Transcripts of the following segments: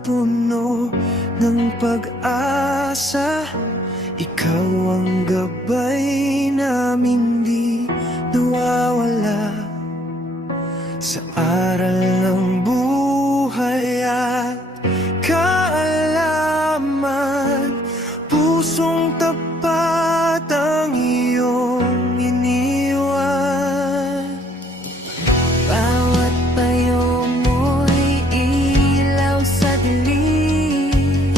puno ng pag-asa. Ikaw ang gabay namin di nawawala. Sa aral ng buhay at kaalaman, pusong tapat ang iyong iniwan. Bawat payo mo'y ilaw sa dilim,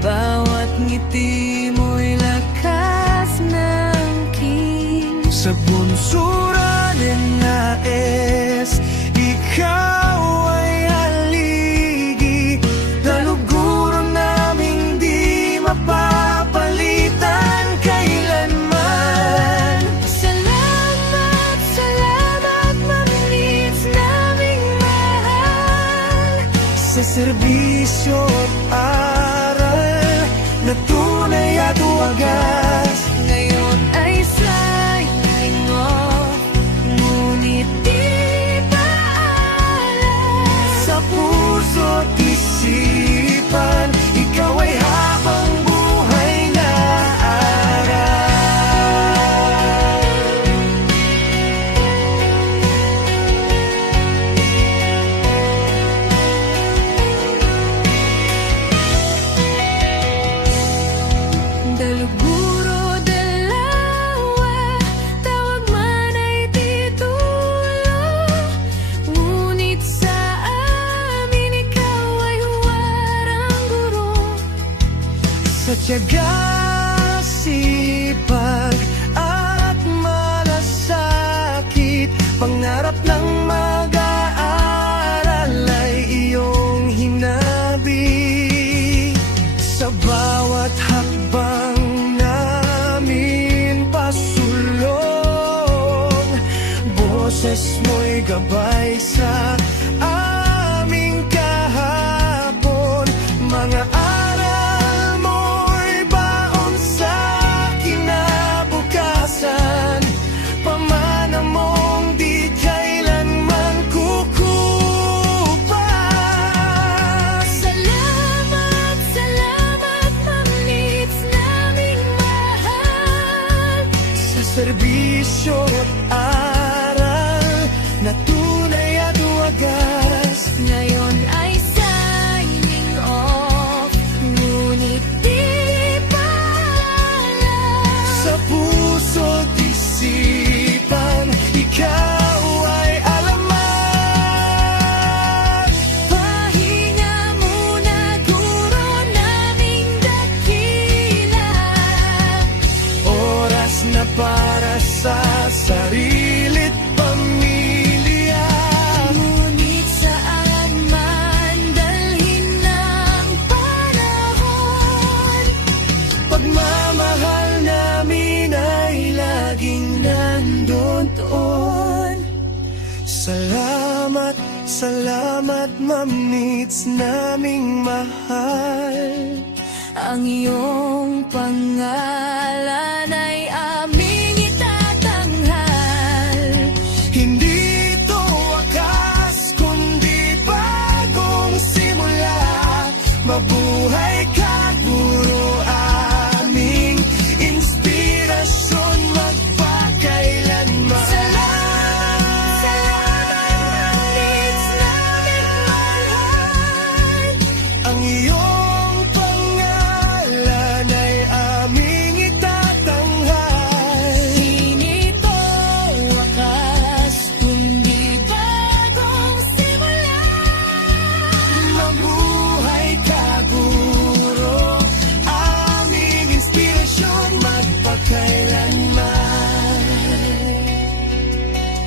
bawat ngiti mo'y lakas ng king. Sa bunsuran ng nais, ikaw ay haligi. Daluguro naming di mapapalitan kailanman. Salamat, salamat, mabilis naming mahal. Sa serbisyo at aral na tunay at wagas. Ngayon ay signing off, ngunit di paalam. Sa puso't isipan, ikaw ay habang buhay na aral. Daluguro, dalawa, tawag man ay titulo, ngunit sa amin ikaw ay huwarang guro. Sa tiyaga, sipag at malasakit, pangarap ng mag-aaral ay iyong hinabi. Sa bawat hakbang namin pasulong, boses mo'y gabay sa aming kahapon. Mga aral mo'y baon sa kinabukasan, pamana mong di kailanman kukupas. Salamat, salamat, mabilis naming mahal. Sa serbisyo at aral na tunay at wagas. Ngayon ay signing off, ngunit di paalam. Sa puso't isipan, ikaw ay alamat. Pahinga muna, guro naming dakila. Oras na para sa sarili't pamilya. Ngunit saan man dalhin ng panahon, Pagmamahal namin ay laging nandoon. Salamat, salamat, mamnits naming mahal. ang iyong pangalan ay aming itatanghal. Hindi ito wakas, kundi bagong simula. Mabuhay